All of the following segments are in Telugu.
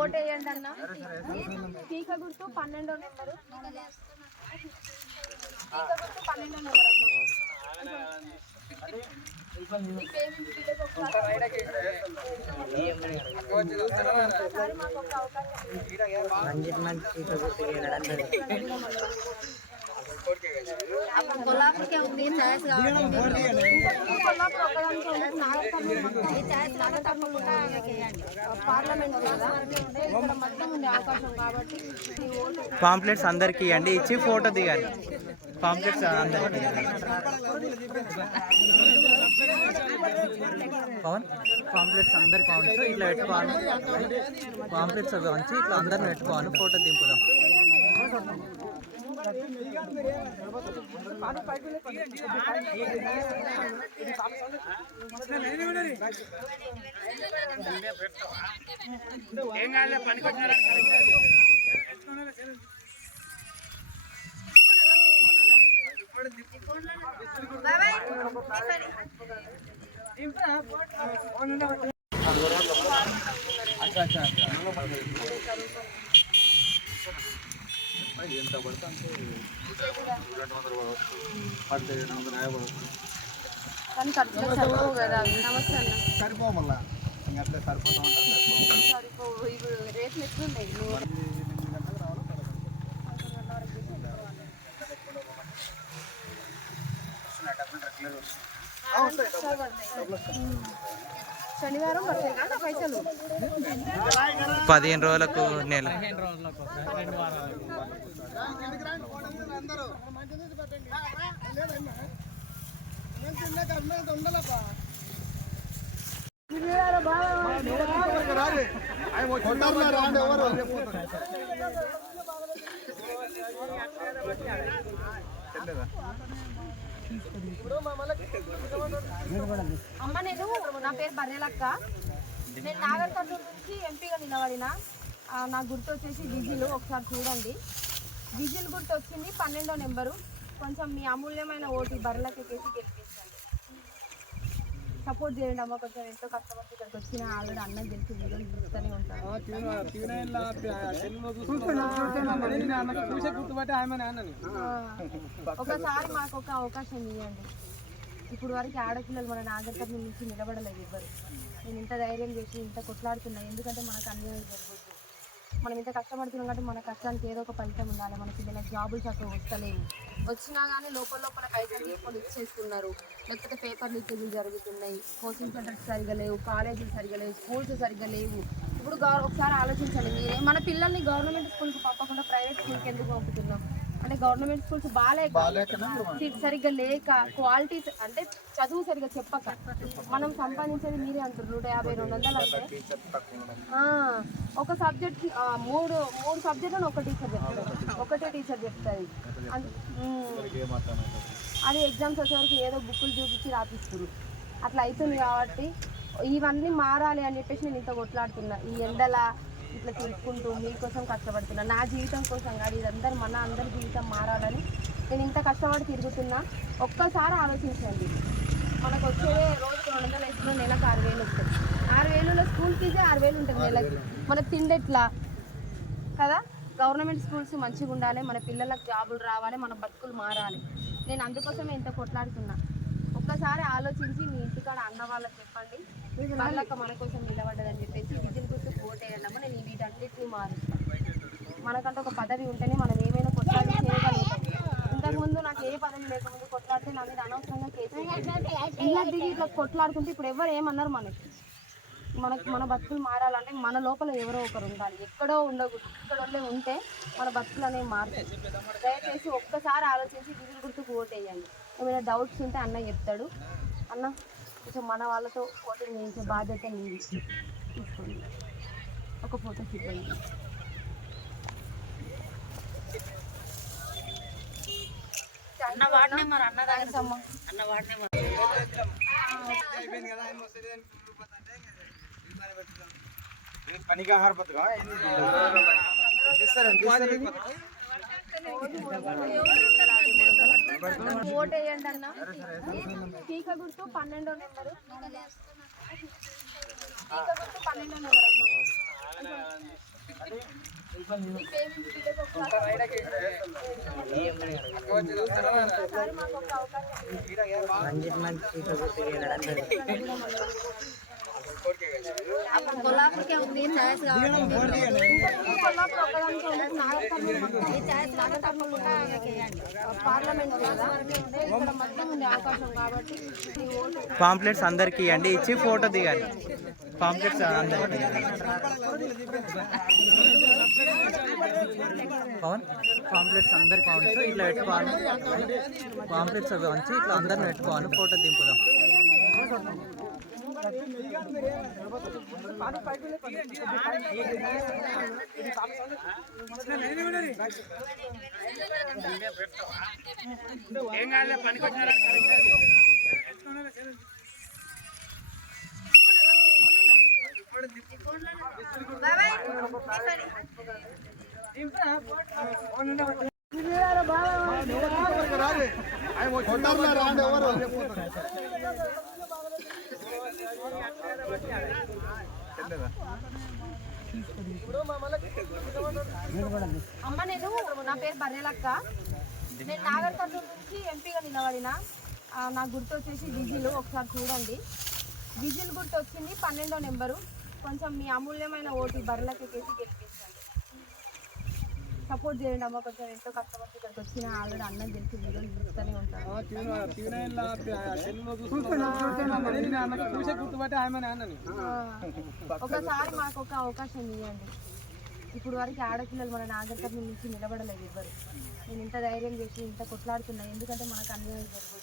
ఓటు వేయండి అన్న. పీక గుర్తు 12వ నెంబరు. పీక గుర్తు 12వ నెంబర్ అమ్మ. పాంప్లెట్స్ అందరికి ఇవ్వండి, ఇచ్చి ఫోటో దిగాలి. పాంప్లెట్స్ అందరికి పవన్, పాంప్లెట్స్ అందరికి పంచు, ఇట్లా పెట్టుకోవాలి. పాంప్లెట్స్ అవి వంచి ఇట్లా అందరిని పెట్టుకోవాలి, ఫోటో దింపుదాం. ఎంత పడతా అంటే 200 పడితే 250 కానీ ఖర్చులు సరిపోవు కదా. నమస్తే అన్న. సరిపోవు, మళ్ళీ ఇంకా అట్లే సరిపోతా ఉంటాం. సరిపోవు. ఇప్పుడు రేట్లు ఎట్లున్నాయి? శనివారం పడతాయి కదా పైసలు. 15 రోజులకు నెల. అమ్మ, నేను నా పేరు బర్రెలక్క. నేను నాగర్కర్నూలు నుంచి ఎంపీగా నిలబడిన. నాకు గుర్తు వచ్చేసి విజిల్. ఒకసారి చూడండి, విజిల్ గుర్తు వచ్చింది 12వ నెంబరు. కొంచెం మీ అమూల్యమైన ఓటు బర్రెలకి కేసి గెలిపించండి. సపోర్ట్ చేయండి అమ్మ. కొంచెం ఎంతో కష్టపడి ఇక్కడికి వచ్చిన ఆల్రెడీ అన్నం తెలిసి వీడియోలు చూస్తూనే ఉంటాను. ఒకసారి మాకు ఒక అవకాశం ఇవ్వండి. ఇప్పుడు వరకు ఆడపిల్లలు మన నాగర్కర్నూలు నుంచి నిలబడలేదు ఎవ్వరు. నేను ఇంత ధైర్యం చేసి ఇంత కొట్లాడుతున్నాను. ఎందుకంటే మనకు అన్యాయం జరుగుతుంది. మనం ఇంత కష్టపడుతున్నాం కాబట్టి మన కష్టానికి ఏదో ఒక ఫలితం ఉండాలి. మన పిల్లలకు జాబులు చక్కగా వస్తలేవు. వచ్చినా కానీ లోపల పైసలు తీసుకొని ఇచ్చేస్తున్నారు. లేకపోతే పేపర్ లీకేజీలు జరుగుతున్నాయి. కోచింగ్ సెంటర్స్ సరిగా లేవు, కాలేజీలు సరిగా లేవు, స్కూల్స్ సరిగా లేవు. ఇప్పుడు ఒకసారి ఆలోచించండి మీరే. మన పిల్లల్ని గవర్నమెంట్ స్కూల్కి పంపకుండా ప్రైవేట్ స్కూల్కి ఎందుకు పంపుతున్నాం? అంటే గవర్నమెంట్ స్కూల్స్ సరిగ్గా లేక, క్వాలిటీ అంటే చదువు సరిగ్గా చెప్పక. మనం సంపాదించేది మీరే అంటారు 150, 200 అంటే ఒక సబ్జెక్ట్ 3 సబ్జెక్టులను ఒక టీచర్ చెప్తారు, ఒకటే టీచర్ చెప్తుంది. అది ఎగ్జామ్స్ వచ్చేవరకు ఏదో బుక్కులు చూపించి రాపిస్తారు. అట్లా అవుతుంది. కాబట్టి ఇవన్నీ మారాలి అని చెప్పేసి నేను ఇంత కొట్లాడుతున్నా. ఈ ఎండల ఇట్లా తిరుక్కుంటూ మీకోసం కష్టపడుతున్నా. నా జీవితం కోసం కాదు, ఇదందరూ మన అందరి జీవితం మారాలని నేను ఇంత కష్టపడి తిరుగుతున్నా. ఒక్కసారి ఆలోచించండి. మనకు వచ్చే రోజుకు 200 వేసుకున్న నెలకు 6000 వస్తుంది. 6000లో స్కూల్ ఫీజే 6000 ఉంటుంది నెలకి. మనకు తిండెట్లా కదా? గవర్నమెంట్ స్కూల్స్ మంచిగా ఉండాలి, మన పిల్లలకు జాబులు రావాలి, మన బతుకులు మారాలి. నేను అందుకోసమే ఇంత కొట్లాడుతున్నా. ఒక్కసారి ఆలోచించి మీ ఇంటికాడ అన్న వాళ్ళకి చెప్పండి, వాళ్ళక మన కోసం నిలబడ్డదని చెప్పేసి విజిల్ గుర్తు ఓటేయాలమ్మా. నేను వీటన్నిటిని మారుస్తాను. మనకంటే ఒక పదవి ఉంటేనే మనం ఏమైనా కొట్లాడి చేయగలుగుతాం. ఇంతకుముందు నాకు ఏ పదవి లేకముందు కొట్లాడితే నా మీద అనవసరంగా కేసు ఇలా దిగి ఇట్లా కొట్లాడుకుంటే ఇప్పుడు ఎవరు ఏమన్నారు? మన బతుకులు మారాలంటే మన లోపల ఎవరో ఒకరు ఉండాలి. ఎక్కడో ఉండకూడదు. ఇక్కడ ఉంటే మన బతుకులు అనేవి మారుతాయి. దయచేసి ఒక్కసారి ఆలోచించి విజిల్ గుర్తుకు ఓటేయండి. ఏమైనా డౌట్స్ ఉంటే అన్న చెప్తాడు. అన్న కొంచెం మన వాళ్ళతో ఓటింగ్ చేయించే బాధ్యత నీది. తీసుకోండి, ఒక ఫోటో ఇవ్వండి. ఓటు వేయండి అన్న. పీక గుర్తు 12వ నెంబరు. పీక గుర్తు 12వ నెంబర్ అమ్మ. ఒకసారి మాకు ఒక కొల్లాపూర్కే ఉంది పార్లమెంట్ కదా ఇక్కడ మొత్తం ఉంది అవకాశం కాబట్టి పాంప్లెట్స్ అందరికి ఇవ్వండి, ఇచ్చి ఫోటో దిగాలి. పాంప్లెట్స్ అందరికి పవన్ పాంప్లెట్స్ అందరికి కావచ్చు, ఇట్లా పెట్టుకోవాలి. పాంప్లెట్స్ అవి వంచి ఇట్లా అందరిని పెట్టుకోవాలి, ఫోటో దింపుదాం. అమ్మ నేను నా పేరు బర్రెలక్క. నేను నాగర్ కర్నూలు నుంచి ఎంపీగా నిలబడిన. నా గుర్తు వచ్చేసి విజిల్, ఒకసారి చూడండి. విజిల్ గుర్తు వచ్చింది 12వ నెంబరు. కొంచెం మీ అమూల్యమైన ఓటు బర్రెలక్క కేసి గెలిపించండి, సపోర్ట్ చేయండి అమ్మ. కొంచెం ఎంతో కష్టపడి ఇక్కడికి వచ్చిన ఆల్రెడీ అన్నం తెలిసి వీడియోలు చూస్తూనే ఉంటాను. ఒకసారి మాకు ఒక అవకాశం ఇవ్వండి. ఇప్పుడు వరకు ఆడపిల్లలు మన నాగర్ కర్నూలు నుంచి నిలబడలేదు ఎవ్వరు. నేను ఇంత ధైర్యం చేసి ఇంత కొట్లాడుతున్నా, ఎందుకంటే మనకు అన్యాయం జరగదు.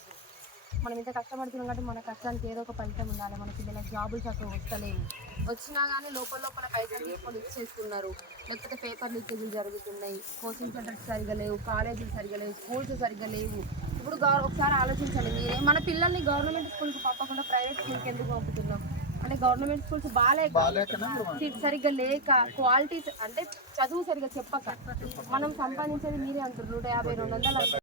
మనం ఇంత కష్టపడుతున్నాం కాబట్టి మన కష్టానికి ఏదో ఒక ఫలితం ఉండాలి. మన పిల్లలకు జాబులు చక్కగా వస్తలేవు, వచ్చినా కానీ లోపల పైసలు తీసుకొని ఇచ్చేస్తున్నారు. లేకపోతే పేపర్ లీకేజీలు జరుగుతున్నాయి, కోచింగ్ సెంటర్స్ సరిగా లేవు, కాలేజీలు సరిగా లేవు, స్కూల్స్ సరిగా లేవు. ఇప్పుడు ఒకసారి ఆలోచించండి మీరే. మన పిల్లల్ని గవర్నమెంట్ స్కూల్కి పంపకుండా ప్రైవేట్ స్కూల్కి ఎందుకు పంపుతున్నాం అంటే గవర్నమెంట్ స్కూల్స్ సరిగ్గా లేక, క్వాలిటీ అంటే చదువు సరిగ్గా చెప్పక మనం సంపాదించేది మీరే అంటారు 150-200